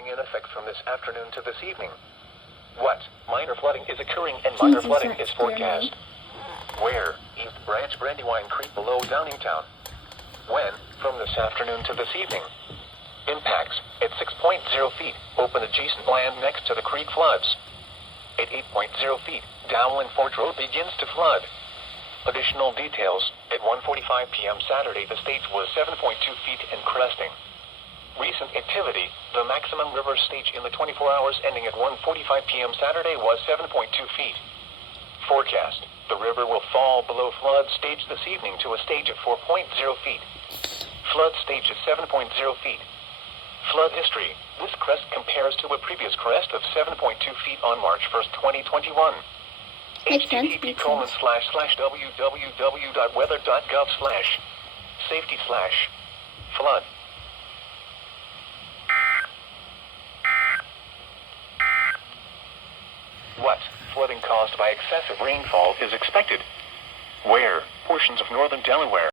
flooding in effect from this afternoon to this evening. What? Minor flooding is occurring and minor flooding is forecast. Where? East Branch Brandywine Creek below Downingtown. When? From this afternoon to this evening. Impacts: at 6.0 feet, open adjacent land next to the creek floods. At 8.0 feet, downwind Fort Road begins to flood. Additional details: at 1:45 p.m. Saturday, the stage was 7.2 feet and cresting. Recent activity: the maximum river stage in the 24 hours ending at 1:45 p.m. Saturday was 7.2 feet. Forecast: the river will fall below flood stage this evening to a stage of 4.0 feet. Flood stage is 7.0 feet. Flood history: this crest compares to a previous crest of 7.2 feet on March 1st, 2021. http://www.weather.gov/safety/flood. What? Flooding caused by excessive rainfall is expected. Where? Portions of northern Delaware.